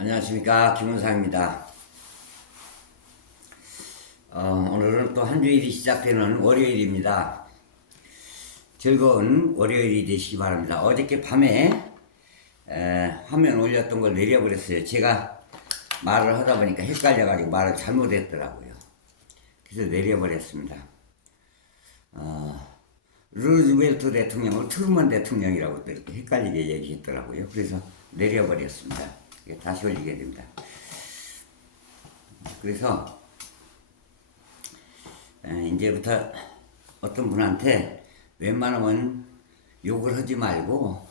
안녕하십니까 김은상입니다. 어, 오늘은 또 한 주일이 시작되는 월요일입니다. 즐거운 월요일이 되시기 바랍니다. 어저께 밤에 에, 화면 올렸던 걸 내려버렸어요. 제가 말을 하다 보니까 헷갈려가지고 말을 잘못했더라고요. 그래서 내려버렸습니다. 어, 루즈벨트 대통령을 트루먼 대통령이라고 헷갈리게 얘기했더라고요. 그래서 내려버렸습니다. 다시 올리게 됩니다. 그래서 에, 이제부터 어떤 분한테 웬만하면 욕을 하지 말고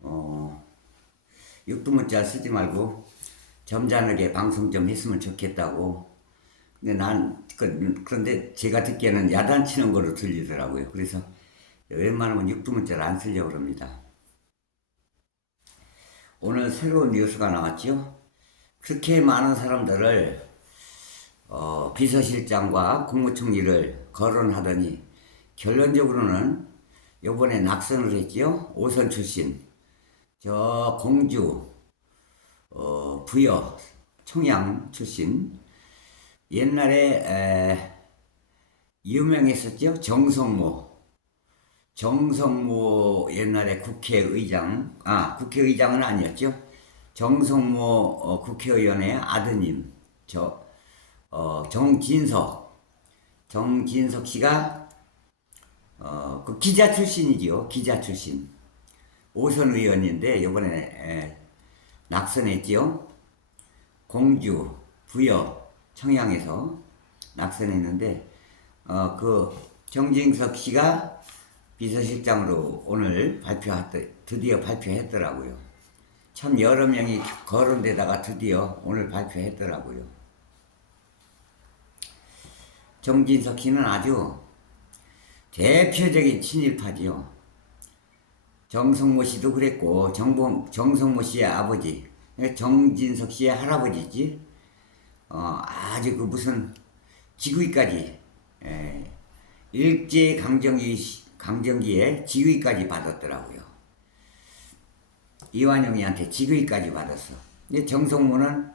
어, 육두문자 쓰지 말고 점잖게 방송 좀 했으면 좋겠다고. 근데 난 그, 그런데 제가 듣기에는 야단치는 거로 들리더라고요. 그래서 웬만하면 육두문자를 안 쓰려고 합니다 오늘 새로운 뉴스가 나왔죠 그렇게 많은 사람들을 어, 비서실장과 국무총리를 거론하더니 결론적으로는 요번에 낙선을 했지요. 오선 출신. 저 공주, 어, 부여, 청양 출신. 옛날에 에, 유명했었죠. 정성모. 정성모 옛날에 국회의장, 아, 국회의장은 아니었죠. 정성모 어, 국회의원의 아드님, 저, 어, 정진석. 정진석 씨가 어, 그 기자 출신이지요. 기자 출신. 오선 의원인데 이번에 에, 낙선했지요. 공주, 부여, 청양에서 낙선했는데 어, 그 정진석 씨가 비서실장으로 오늘 발표했 드디어 발표했더라고요. 참 여러 명이 거론되다가 드디어 오늘 발표했더라고요. 정진석 씨는 아주 대표적인 친일파지요. 정성모 씨도 그랬고 정봉, 정성모 씨의 아버지 정진석 씨의 할아버지지 어, 아주 그 무슨 지구위까지 에, 일제 강점기 강점기에 지휘까지 받았더라고요. 이완용이한테 지휘까지 받았어. 근데 정성모는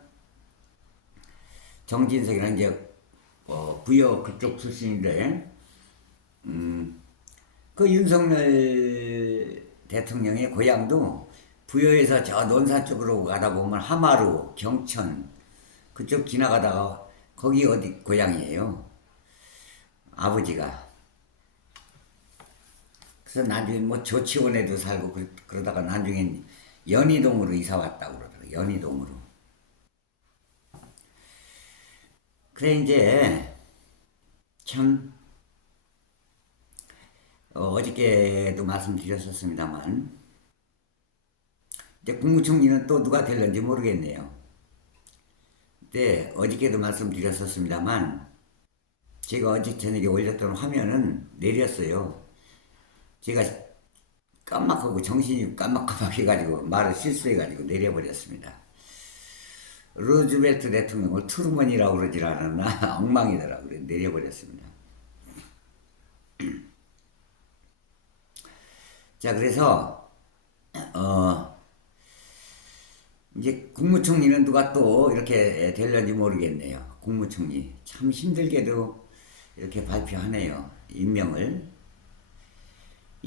정진석이랑 이제 어, 부여 그쪽 출신인데 음, 그 윤석열 대통령의 고향도 부여에서 저 논산 쪽으로 가다 보면 하마루, 경천 그쪽 지나가다가 거기 어디 고향이에요. 아버지가. 그래서 나중에 뭐 조치원에도 살고 그, 그러다가 나중엔 연희동으로 이사 왔다고 그러더라고요. 연희동으로. 그래 이제 참 어, 어저께도 말씀드렸었습니다만 이제 국무총리는 또 누가 될는지 모르겠네요. 근데 어저께도 말씀드렸었습니다만 제가 어제 저녁에 올렸던 화면은 내렸어요. 제가 깜빡하고 정신이 깜빡깜빡해가지고 말을 실수해가지고 내려버렸습니다. 루즈벨트 대통령을 트루먼이라고 그러질 않았나 엉망이더라고요. 내려버렸습니다. 자, 그래서, 어, 이제 국무총리는 누가 또 이렇게 될는지 모르겠네요. 국무총리. 참 힘들게도 이렇게 발표하네요. 임명을.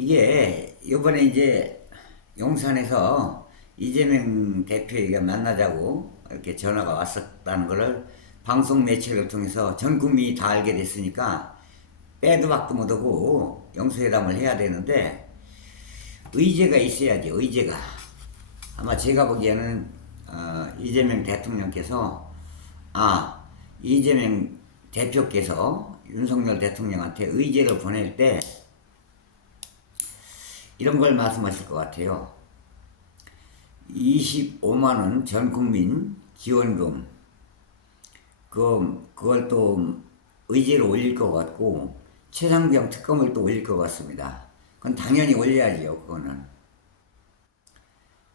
이게, 요번에 이제 용산에서 이재명 대표에게 만나자고 이렇게 전화가 왔었다는 것을 방송 매체를 통해서 전 국민이 다 알게 됐으니까 빼도 박도 못하고 영수회담을 해야 되는데 의제가 있어야지 의제가. 아마 제가 보기에는 어, 이재명 대통령께서 아 이재명 대표께서 윤석열 대통령한테 의제를 보낼 때 이런 걸 말씀하실 것 같아요. 25만원 전 국민 지원금 그 그걸 또 의제로 올릴 것 같고 최상병 특검을 또 올릴 것 같습니다. 그건 당연히 올려야지요. 그거는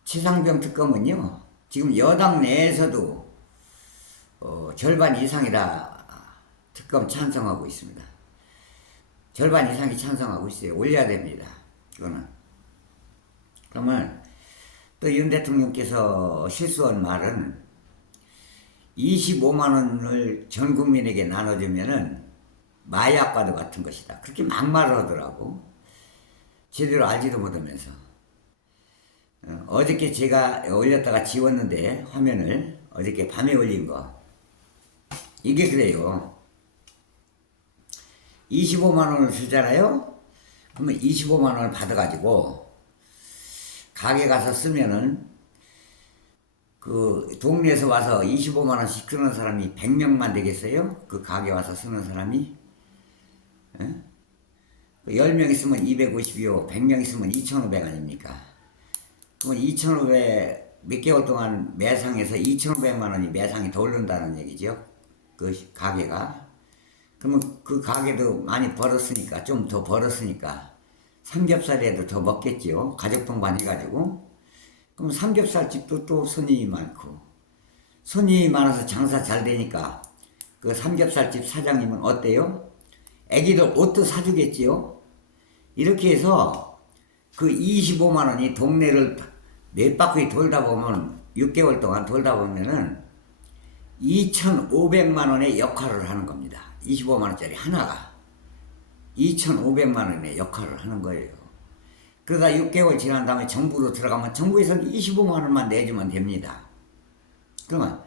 최상병 특검은요 지금 여당 내에서도 어, 절반 이상이라 특검 찬성하고 있습니다. 절반 이상이 찬성하고 있어요. 올려야 됩니다. 그거는 그러면 또 윤 대통령께서 실수한 말은 25만 원을 전 국민에게 나눠주면은 마약과도 같은 것이다. 그렇게 막말을 하더라고. 제대로 알지도 못하면서. 어, 어저께 제가 올렸다가 지웠는데 화면을 어저께 밤에 올린 거. 이게 그래요. 25만 원을 주잖아요? 그러면 25만 원을 받아가지고 가게 가서 쓰면은 그 동네에서 와서 25만 원씩 쓰는 사람이 100명만 되겠어요? 그 가게 와서 쓰는 사람이? 예? 10명 있으면 250이요. 100명 있으면 2,500 아닙니까? 그러면 2,500 몇 개월 동안 매상에서 2,500만 원이 매상이 더 오른다는 얘기죠. 그 가게가. 그러면 그 가게도 많이 벌었으니까, 좀 더 벌었으니까, 삼겹살이라도 더 먹겠지요. 가족 동반 해가지고. 그럼 삼겹살 집도 또 손님이 많고, 손님이 많아서 장사 잘 되니까, 그 삼겹살 집 사장님은 어때요? 애기들 옷도 사주겠지요? 이렇게 해서 그 25만 원이 동네를 몇 바퀴 돌다 보면 6개월 동안 돌다 보면은 2,500만 원의 역할을 하는 겁니다. 25만 원짜리 하나가 2,500만 원의 역할을 하는 거예요. 그러다 6개월 지난 다음에 정부로 들어가면 정부에서는 25만 원만 내주면 됩니다. 그러면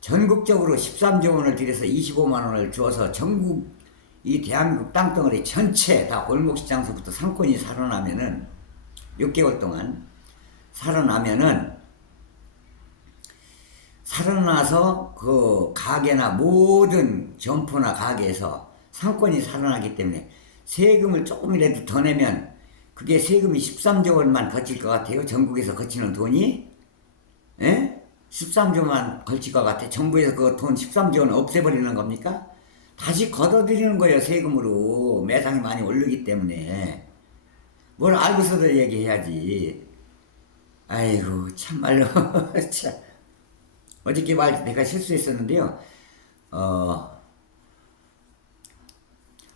전국적으로 13조 원을 들여서 25만 원을 주어서 전국 이 대한민국 땅덩어리 전체 다 골목시장서부터 상권이 살아나면은 6개월 동안 살아나면은 살아나서 그 가게나 모든 점포나 가게에서 상권이 살아나기 때문에 세금을 조금이라도 더 내면 그게 세금이 13조 원만 거칠 것 같아요. 전국에서 거치는 돈이. 예? 13조만 걸칠 것 같아. 정부에서 그 돈 13조 원 없애버리는 겁니까? 다시 걷어들이는 거예요. 세금으로. 매상이 많이 오르기 때문에. 뭘 알고서도 얘기해야지. 아이고, 참말로. 참. 어저께 말 내가 실수했었는데요. 어,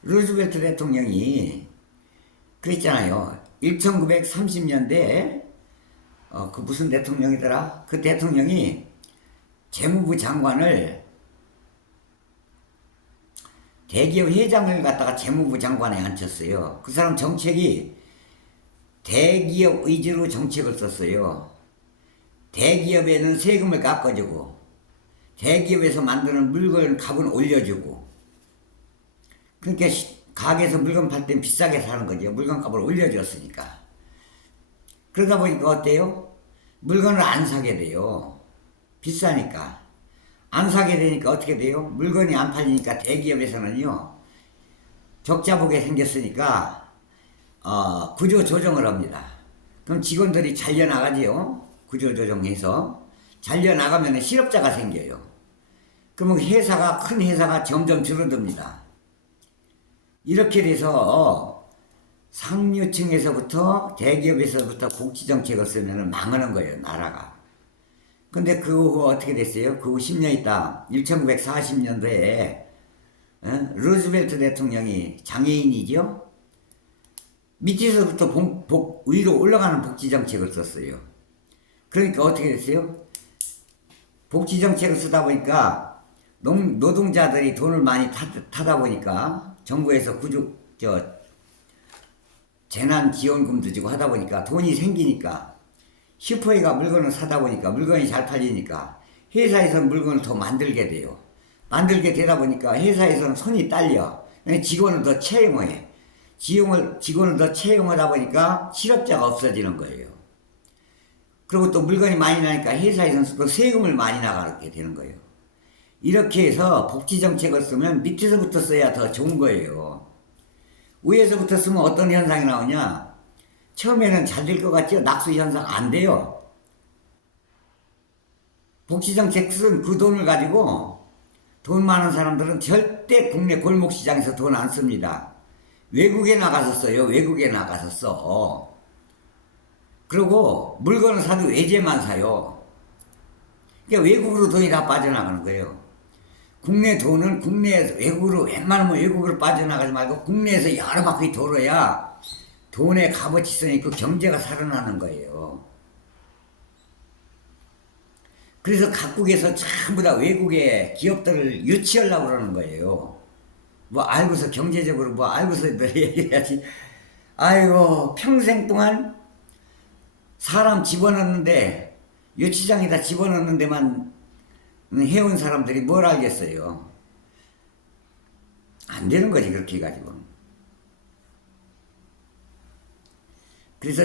루즈벨트 대통령이 그랬잖아요. 1930년대에 어, 그 무슨 대통령이더라? 그 대통령이 재무부 장관을 대기업 회장을 갖다가 재무부 장관에 앉혔어요. 그 사람 정책이 대기업 의지로 정책을 썼어요. 대기업에는 세금을 깎아주고 대기업에서 만드는 물건 값은 올려주고 그러니까 시- 가게에서 물건 팔 땐 비싸게 사는 거죠. 물건 값을 올려줬으니까. 그러다 보니까 어때요? 물건을 안 사게 돼요. 비싸니까. 안 사게 되니까 어떻게 돼요? 물건이 안 팔리니까 대기업에서는요. 적자 보게 생겼으니까 어, 구조 조정을 합니다. 그럼 직원들이 잘려 나가지요. 구조 조정해서 잘려 나가면 실업자가 생겨요. 그러면 회사가 큰 회사가 점점 줄어듭니다. 이렇게 돼서 상류층에서부터 대기업에서부터 복지 정책을 쓰면 망하는 거예요, 나라가. 근데 그후 어떻게 됐어요? 그 후 10년 있다. 1940년도에 어? 루즈벨트 대통령이 장애인이죠? 밑에서부터 복, 복, 위로 올라가는 복지 정책을 썼어요. 그러니까 어떻게 됐어요? 복지 정책을 쓰다 보니까 농, 노동자들이 돈을 많이 타, 타다 보니까 정부에서 구조 저 재난 지원금도 주고 하다 보니까 돈이 생기니까 슈퍼에가 물건을 사다 보니까 물건이 잘 팔리니까 회사에서 물건을 더 만들게 돼요. 만들게 되다 보니까 회사에서는 손이 딸려. 직원을 더 채용해. 직원을, 직원을 더 채용하다 보니까 실업자가 없어지는 거예요. 그리고 또 물건이 많이 나니까 회사에서는 또 세금을 많이 나가게 되는 거예요. 이렇게 해서 복지 정책을 쓰면 밑에서부터 써야 더 좋은 거예요. 위에서부터 쓰면 어떤 현상이 나오냐? 처음에는 잘 될 것 같죠? 낙수 현상 안 돼요. 복지 정책 쓴 그 돈을 가지고 돈 많은 사람들은 절대 국내 골목 시장에서 돈 안 씁니다. 외국에 나가서 써요. 외국에 나가서 써. 그리고 물건을 사도 외제만 사요. 그러니까 외국으로 돈이 다 빠져나가는 거예요. 국내 돈은 국내에서 외국으로 웬만하면 외국으로 빠져나가지 말고 국내에서 여러 바퀴 돌아야 돈의 값어치성이 있고 경제가 살아나는 거예요. 그래서 각국에서 전부 다 외국의 기업들을 유치하려고 그러는 거예요. 뭐 알고서 경제적으로 뭐 알고서 얘기해야지. 아이고 평생 동안 사람 집어넣는데 유치장에다 집어넣는 데만 해온 사람들이 뭘 알겠어요. 안 되는 거지 그렇게 해가지고. 그래서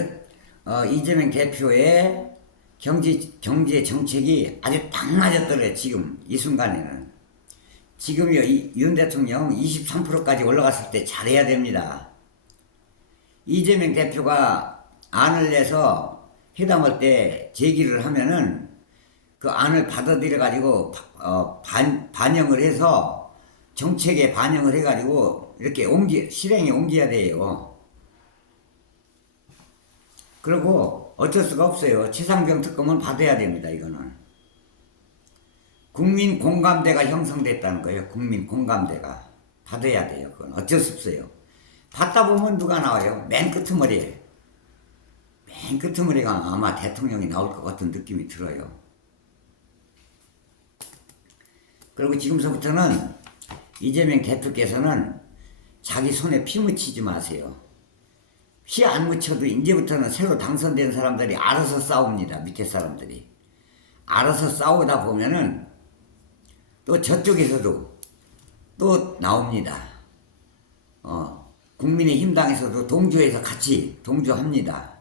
어, 이재명 대표의 경제 경제 정책이 아주 딱 맞았더래 지금 이 순간에는 지금요 이, 윤 대통령 23%까지 올라갔을 때 잘해야 됩니다. 이재명 대표가 안을 내서 회담할 때 제기를 하면은 그 안을 받아들여 가지고 어, 반, 반영을 해서 정책에 반영을 해 가지고 이렇게 옮기 실행에 옮겨야 돼요. 그리고 어쩔 수가 없어요. 최상병 특검은 받아야 됩니다. 이거는 국민 공감대가 형성됐다는 거예요. 국민 공감대가 받아야 돼요. 그건 어쩔 수 없어요. 받다 보면 누가 나와요? 맨 끄트머리에 맨 끄트머리가 아마 대통령이 나올 것 같은 느낌이 들어요. 그리고 지금서부터는 이재명 대표께서는 자기 손에 피 묻히지 마세요. 피 안 묻혀도 이제부터는 새로 당선된 사람들이 알아서 싸웁니다. 밑에 사람들이. 알아서 싸우다 보면은 또 저쪽에서도 또 나옵니다. 어, 국민의힘 당에서도 동조해서 같이 동조합니다.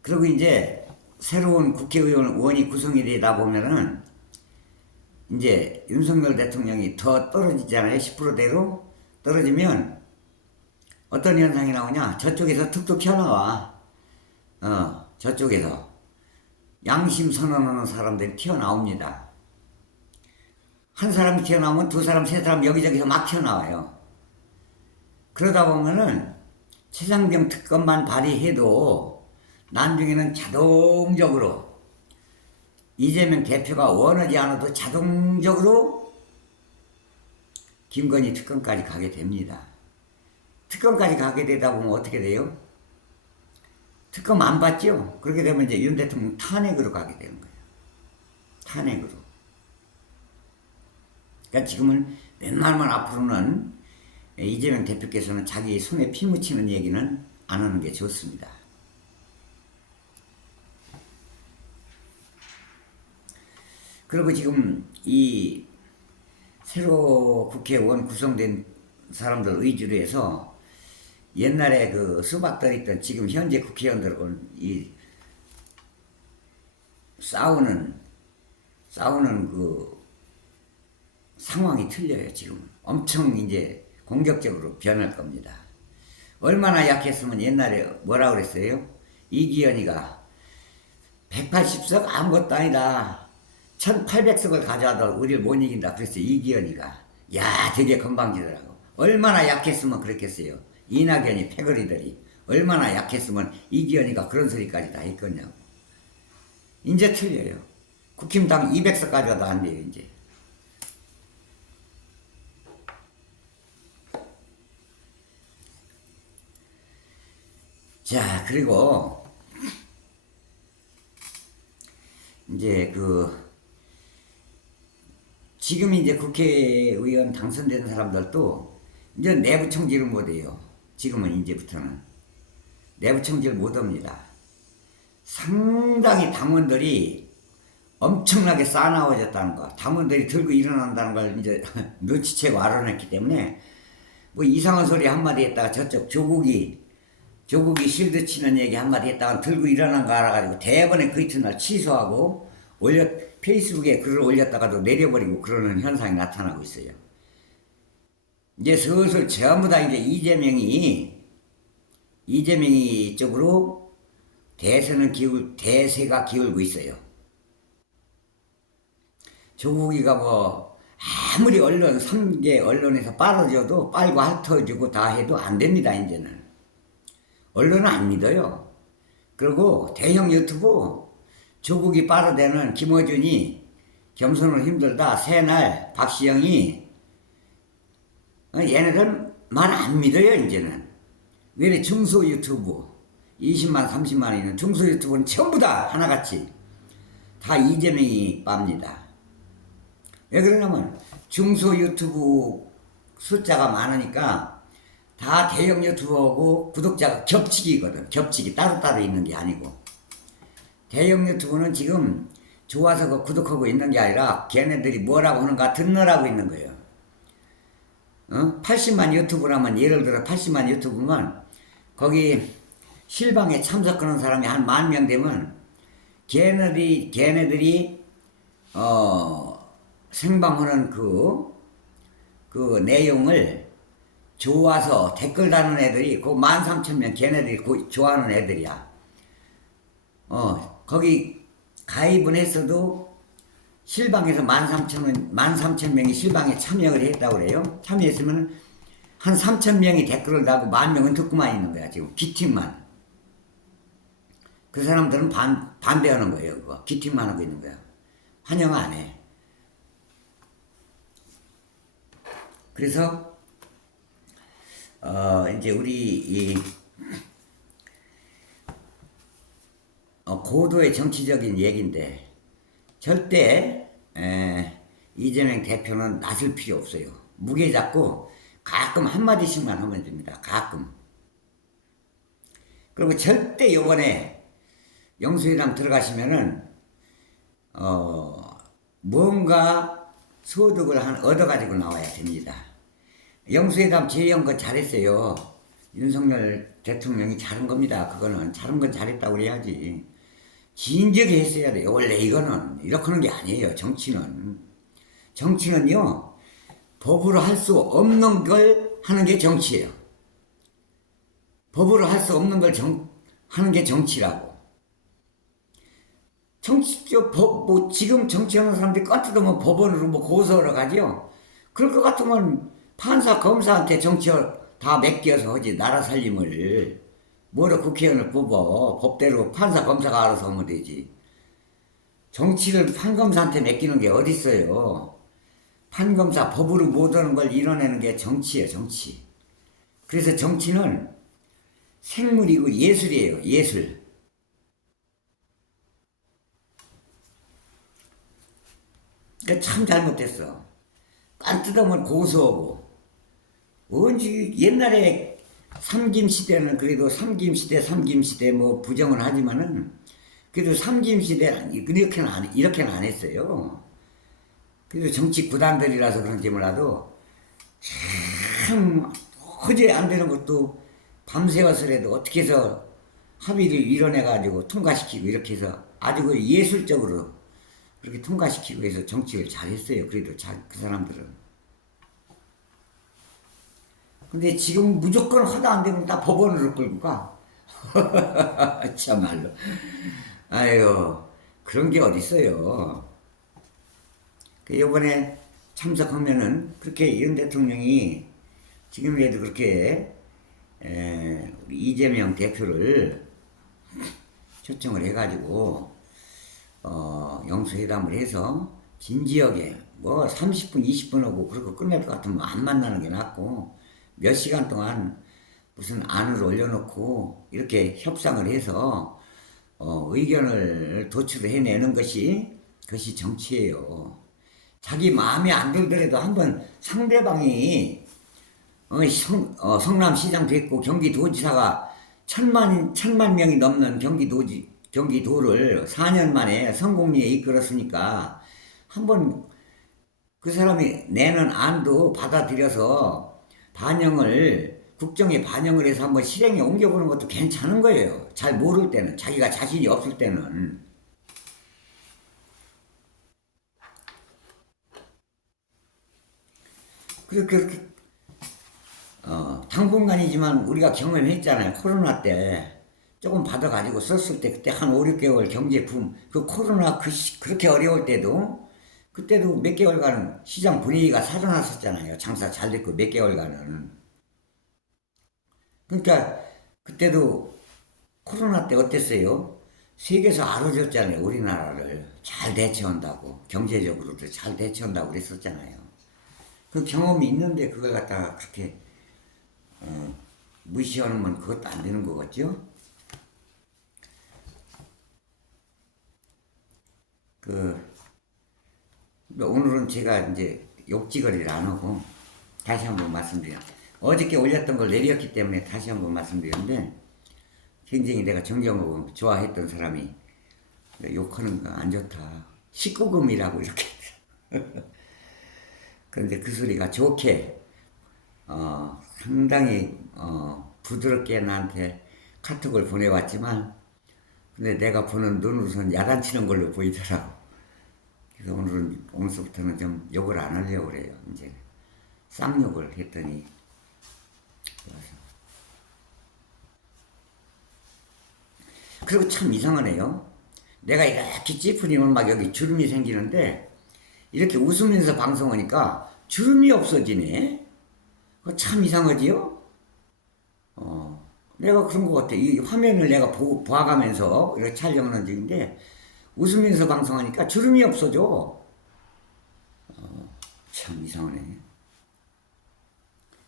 그리고 이제 새로운 국회의원 의원이 구성이 되다 보면은 이제 윤석열 대통령이 더 떨어지잖아요. 10%대로 떨어지면 어떤 현상이 나오냐? 저쪽에서 툭툭 튀어나와. 어, 저쪽에서 양심 선언하는 사람들이 튀어나옵니다. 한 사람이 튀어나오면 두 사람, 세 사람 여기저기서 막 튀어나와요. 그러다 보면은 최상병 특검만 발의해도 나중에는 자동적으로 이재명 대표가 원하지 않아도 자동적으로 김건희 특검까지 가게 됩니다. 특검까지 가게 되다 보면 어떻게 돼요? 특검 안 받죠? 그렇게 되면 이제 윤 대통령 탄핵으로 가게 되는 거예요. 탄핵으로. 그러니까 지금은 웬만하면 앞으로는 이재명 대표께서는 자기 손에 피 묻히는 얘기는 안 하는 게 좋습니다. 그리고 지금 이 새로 국회의원 구성된 사람들 의지로 해서 옛날에 그 수박들 있던 지금 현재 국회의원들은 이 싸우는 싸우는 그 상황이 틀려요 지금 엄청 이제 공격적으로 변할 겁니다. 얼마나 약했으면 옛날에 뭐라 그랬어요? 이기현이가 180석 아무것도 아니다. 1800석을 가져와도 우리를 못 이긴다. 그랬어요. 이기현이가. 야, 되게 건방지더라고. 얼마나 약했으면 그랬겠어요. 이낙연이 패거리들이. 얼마나 약했으면 이기현이가 그런 소리까지 다 했겠냐고. 이제 틀려요. 국힘당 200석 가져와도 안 돼요, 이제. 자, 그리고 이제 그 지금 이제 국회의원 당선된 사람들도 이제 내부 총질을 못해요. 지금은 이제부터는 내부 총질 못합니다. 상당히 당원들이 엄청나게 싸나워졌다는 거, 당원들이 들고 일어난다는 걸 이제 눈치채고 알아냈기 때문에 뭐 이상한 소리 한마디 했다가 저쪽 조국이 조국이 실드 치는 얘기 한마디 했다가 들고 일어난 거 알아가지고 대번에 그 이튿날 취소하고 올려 페이스북에 글을 올렸다가도 내려버리고 그러는 현상이 나타나고 있어요. 이제 슬슬 전부 다 이제 이재명이 이재명이 쪽으로 대세는 기울 대세가 기울고 있어요. 조국이가 뭐 아무리 언론 3개 언론에서 빨아줘도 빨고 핥아주고 다 해도 안 됩니다 이제는. 언론은 안 믿어요. 그리고 대형 유튜브 조국이 빨아대는 김어준이 겸손은 힘들다 새날 박시영이 어, 얘네들 말 안 믿어요 이제는 왜 중소 유튜브 20만 30만 있는 중소 유튜브는 전부 다 하나같이 다 이재명이 빱니다. 왜 그러냐면 중소 유튜브 숫자가 많으니까 다 대형 유튜버하고 구독자가 겹치기거든. 겹치기 따로따로 있는 게 아니고. 대형 유튜브는 지금 좋아서 그 구독하고 있는 게 아니라 걔네들이 뭐라고 하는가 듣느라고 있는 거예요. 어? 80만 유튜브라면 예를 들어 80만 유튜브면 거기 실방에 참석하는 사람이 한 만 명 되면 걔네들이 걔네들이 어 생방하는 그, 그 내용을 좋아서 댓글 다는 애들이 그 만 삼천 명 걔네들이 그 좋아하는 애들이야. 어 거기 가입은 했어도 실방에서 만 삼천 만 삼천 명이 실방에 참여를 했다고 그래요. 참여했으면 한 삼천 명이 댓글을 달고 만 명은 듣고만 있는 거야 지금 기팀만. 그 사람들은 반 반대하는 거예요 그거 기팀만 하고 있는 거야. 환영 안 해. 그래서 어 이제 우리 이 어, 고도의 정치적인 얘기인데 절대 에, 이재명 대표는 나설 필요 없어요. 무게 잡고 가끔 한마디씩만 하면 됩니다. 가끔. 그리고 절대 요번에 영수회담 들어가시면은 어 뭔가 소득을 한 얻어가지고 나와야 됩니다. 영수회담 제의한 거 잘했어요. 윤석열 대통령이 잘한 겁니다. 그거는 잘한 건 잘했다고 그래야지. 진작에 했어야 돼요. 원래 이거는 이렇게 하는 게 아니에요. 정치는 정치는요 법으로 할 수 없는 걸 하는 게 정치예요. 법으로 할 수 없는 걸 정, 하는 게 정치라고. 정치, 저, 법, 뭐, 지금 정치하는 사람들이 껏뜯으면 법원으로 뭐 고소하러 가지요. 그럴 것 같으면 판사, 검사한테 정치 다 맡겨서 하지, 나라 살림을. 뭐로 국회의원을 뽑아. 법대로 판사, 검사가 알아서 하면 되지. 정치를 판검사한테 맡기는 게 어딨어요. 판검사 법으로 못 하는 걸 이뤄내는 게 정치예요, 정치. 그래서 정치는 생물이고 예술이에요, 예술. 그러니까 참 잘못됐어. 깐 뜯으면 고소하고. 언제 옛날에 삼김 시대는 그래도 삼김 시대, 삼김 시대 뭐 부정은 하지만은 그래도 삼김 시대 이렇게는 안 이렇게는 안 했어요. 그래도 정치 구단들이라서 그런지 몰라도 참 허재 안 되는 것도 밤새워서라도 어떻게 해서 합의를 이뤄내 가지고 통과시키고 이렇게 해서 아주 그 예술적으로 그렇게 통과시키고 해서 정치를 잘했어요. 그래도 잘, 그 사람들은. 근데 지금 무조건 하다 안 되면 다 법원으로 끌고 가. 참말로. 아유, 그런 게 어딨어요. 그 요번에 참석하면은 그렇게 윤 대통령이 지금이라도 그렇게 에, 이재명 대표를 초청을 해가지고 어, 영수회담을 해서 진지하게 뭐 30분, 20분 하고 그렇게 끝낼 것 같으면 안 만나는 게 낫고 몇 시간 동안 무슨 안을 올려놓고 이렇게 협상을 해서 어, 의견을 도출을 해내는 것이 그것이 정치예요. 자기 마음에 안 들더라도 한번 상대방이 어, 성, 어, 성남시장 됐고 경기도지사가 천만 천만 명이 넘는 경기도지 경기도를 4년 만에 성공리에 이끌었으니까 한번 그 사람이 내는 안도 받아들여서 반영을 국정에 반영을 해서 한번 실행에 옮겨보는 것도 괜찮은 거예요. 잘 모를 때는 자기가 자신이 없을 때는 그렇게 그렇게 어, 당분간이지만 우리가 경험했잖아요. 코로나 때 조금 받아가지고 썼을 때 그때 한 5, 6개월 경제 붐, 그 코로나 그 시, 그렇게 어려울 때도 그때도 몇 개월간 시장 분위기가 살아났었잖아요. 장사 잘 됐고 몇 개월간은. 그러니까 그때도 코로나 때 어땠어요? 세계에서 알아줬잖아요. 우리나라를 잘 대처한다고 경제적으로도 잘 대처한다고 그랬었잖아요. 그 경험이 있는데 그걸 갖다가 그렇게 어, 무시하면 그것도 안 되는 거겠죠? 그 오늘은 제가 이제 욕지거리를 안 하고 다시 한번 말씀드려. 어저께 올렸던 걸 내렸기 때문에 다시 한번 말씀드리는데 굉장히 내가 존경하고 좋아했던 사람이 욕하는 거 안 좋다. 19금이라고 이렇게. 그런데 그 소리가 좋게 어, 상당히 어, 부드럽게 나한테 카톡을 보내왔지만 근데 내가 보는 눈으로선 야단치는 걸로 보이더라고. 그래서 오늘은 오늘서부터는 좀 욕을 안 하려고 그래요. 이제 쌍욕을 했더니 그리고 참 이상하네요. 내가 이렇게 찌푸리면 막 여기 주름이 생기는데 이렇게 웃으면서 방송하니까 주름이 없어지네. 참 이상하지요? 어, 내가 그런 것 같아. 이 화면을 내가 보, 봐가면서 이렇게 촬영하는 중인데 웃으면서 방송하니까 주름이 없어져. 어, 참 이상하네.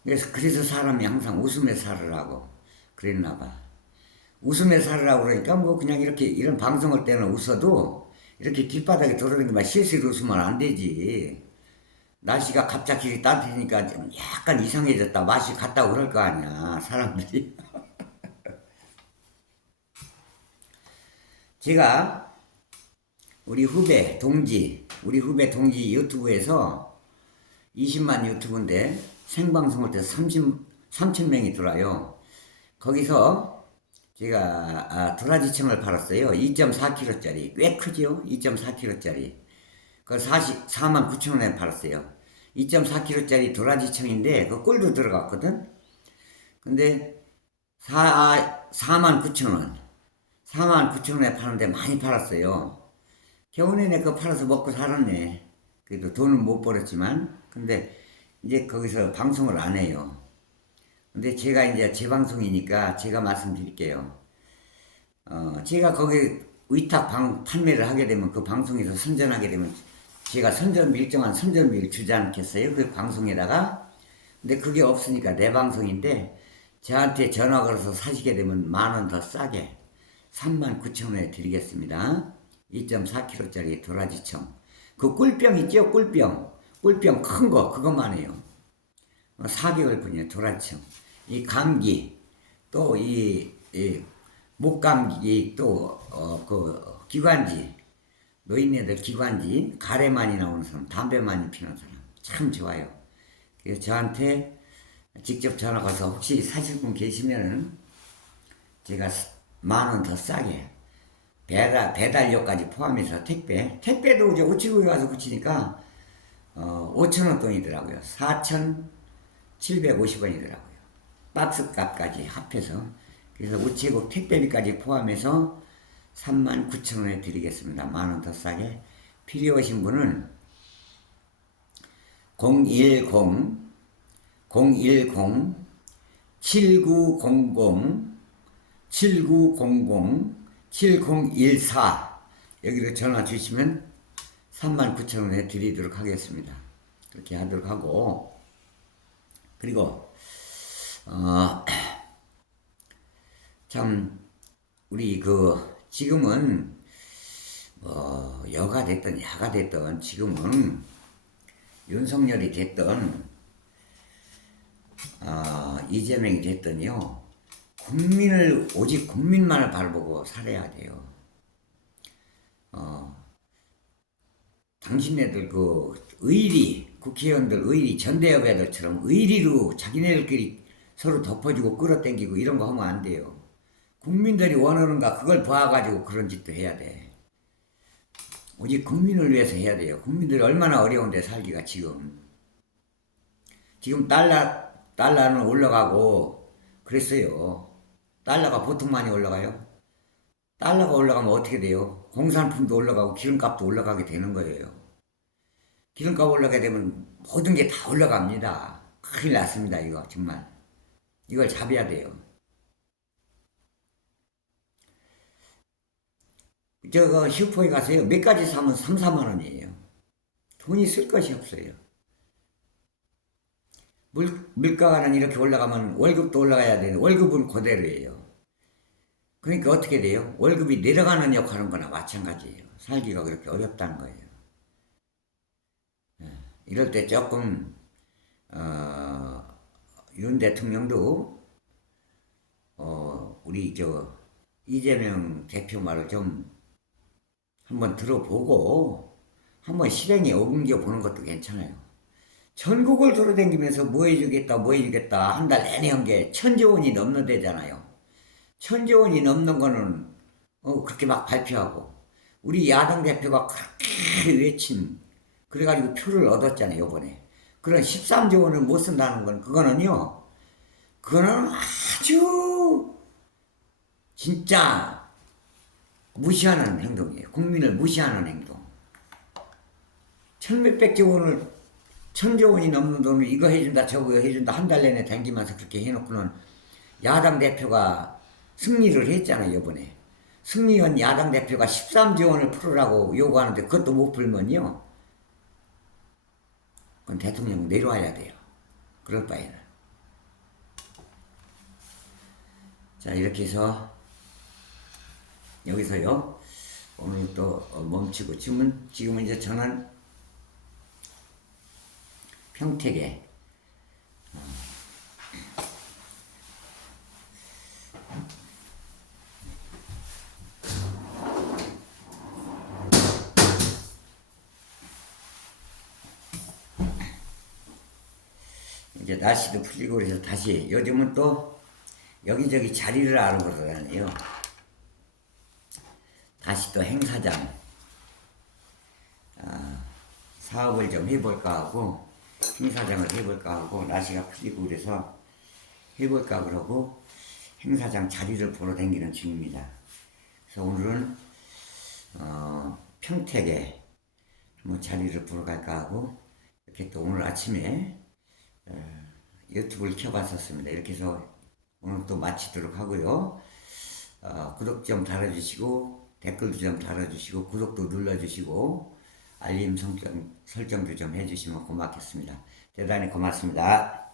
그래서, 그래서 사람이 항상 웃으며 살으라고 그랬나 봐. 웃으며 살으라고 그러니까 뭐 그냥 이렇게 이런 방송할 때는 웃어도 이렇게 뒷바닥에 돌아다니면 실실 웃으면 안 되지. 날씨가 갑자기 따뜻해지니까 좀 약간 이상해졌다. 맛이 갔다 그럴 거 아니야. 사람들이. 제가 우리 후배 동지, 우리 후배 동지 유튜브에서 20만 유튜브인데 생방송할 때 30, 3천 명이 들어와요. 거기서 제가 아, 도라지청을 팔았어요. 2.4kg짜리 꽤 크죠? 2.4kg짜리. 그 40, 4만 9천 원에 팔았어요. 2.4kg짜리 도라지청인데 그 꿀도 들어갔거든. 근데 4, 4만 9천 원. 4만 9천 원에 파는데 많이 팔았어요. 겨우 내 내거 팔아서 먹고 살았네. 그래도 돈은 못 벌었지만 근데 이제 거기서 방송을 안 해요. 근데 제가 이제 제 방송이니까 제가 말씀드릴게요. 어, 제가 거기 위탁 방 판매를 하게 되면 그 방송에서 선전하게 되면 제가 선전비 일정한 선전비를 주지 않겠어요? 그 방송에다가 근데 그게 없으니까 내 방송인데 저한테 전화 걸어서 사시게 되면 만 원 더 싸게 3만 9천 원에 드리겠습니다. 2.4kg짜리 도라지청. 그 꿀병 있죠? 꿀병. 꿀병 큰 거 그것만 해요. 4개월 분이에요. 도라지청. 이 감기 또이 목감기 또 어 그 기관지 노인네들 기관지 가래 많이 나오는 사람 담배 많이 피는 사람 참 좋아요. 그래서 저한테 직접 전화 가서 혹시 사실 분 계시면은 제가 만 원 더 싸게 배달 배달료까지 포함해서 택배 택배도 이제 우체국에 가서 붙이니까 어 5천 원 돈이더라고요. 4,750원이더라고요. 박스 값까지 합해서 그래서 우체국 택배비까지 포함해서 3만 9천 원에 드리겠습니다. 만 원 더 싸게 필요하신 분은 010 010 7900 7900 7014 여기로 전화 주시면 3만 9천 원에 드리도록 하겠습니다. 그렇게 하도록 하고. 그리고 어, 참 우리 그 지금은 뭐 여가 됐든 야가 됐든 지금은 윤석열이 됐든 어, 이재명이 됐든요 국민을 오직 국민만을 바라보고 살아야 돼요. 어, 당신네들 그 의리 국회의원들 의리 전대협의들처럼 의리로 자기네들끼리 서로 덮어주고 끌어당기고 이런 거 하면 안 돼요. 국민들이 원하는가 그걸 봐가지고 그런 짓도 해야 돼. 오직 국민을 위해서 해야 돼요. 국민들이 얼마나 어려운데 살기가 지금. 지금 달러, 달러는 올라가고 그랬어요. 달러가 보통 많이 올라가요. 달러가 올라가면 어떻게 돼요? 공산품도 올라가고 기름값도 올라가게 되는 거예요. 기름값 올라가게 되면 모든 게 다 올라갑니다. 큰일 났습니다, 이거 정말. 이걸 잡아야 돼요. 저거 슈퍼에 가서요. 몇 가지 사면 3, 4만 원이에요. 돈이 쓸 것이 없어요. 물, 물가는 이렇게 올라가면 월급도 올라가야 되는 월급은 그대로예요. 그러니까 어떻게 돼요? 월급이 내려가는 역할은 거나 마찬가지예요. 살기가 그렇게 어렵다는 거예요. 예, 이럴 때 조금 어, 윤 대통령도 어, 우리 저 이재명 대표 말을 좀 한번 들어보고 한번 실행에 옮겨 보는 것도 괜찮아요. 전국을 돌아다니면서 뭐 해주겠다, 뭐 해주겠다 한 달 내내 한 게 천조 원이 넘는 데잖아요. 천조 원이 넘는 거는 어, 그렇게 막 발표하고. 우리 야당 대표가 그렇게 외친 그래가지고 표를 얻었잖아요 요번에. 그런 13조 원을 못 쓴다는 건 그거는요 그거는 아주 진짜 무시하는 행동이에요. 국민을 무시하는 행동. 천몇백조 원을 천조 원이 넘는 돈을 이거 해준다 저거 해준다 한 달 내내 댕기면서 그렇게 해놓고는 야당 대표가 승리를 했잖아요 이번에. 승리한 야당 대표가 13조 원을 풀으라고 요구하는데 그것도 못 풀면요. 그건 대통령 내려와야 돼요. 그럴 바에는. 자 이렇게 해서 여기서요. 오늘 또 어, 멈추고 지금은 지금은 이제 저는 평택에 이제 날씨도 풀리고 그래서 다시 요즘은 또 여기저기 자리를 알아보러 다녀요. 다시 또 행사장 아, 사업을 좀 해볼까 하고 행사장을 해볼까 하고 날씨가 풀리고 그래서 해볼까 그러고 행사장 자리를 보러 다니는 중입니다. 그래서 오늘은 어, 평택에 한번 자리를 보러 갈까 하고 이렇게 또 오늘 아침에 어, 유튜브를 켜봤었습니다. 이렇게 해서 오늘 또 마치도록 하고요. 어, 구독 좀 달아주시고 댓글도 좀 달아주시고 구독도 눌러주시고 알림 설정, 설정도 좀 해주시면 고맙겠습니다. 대단히 고맙습니다.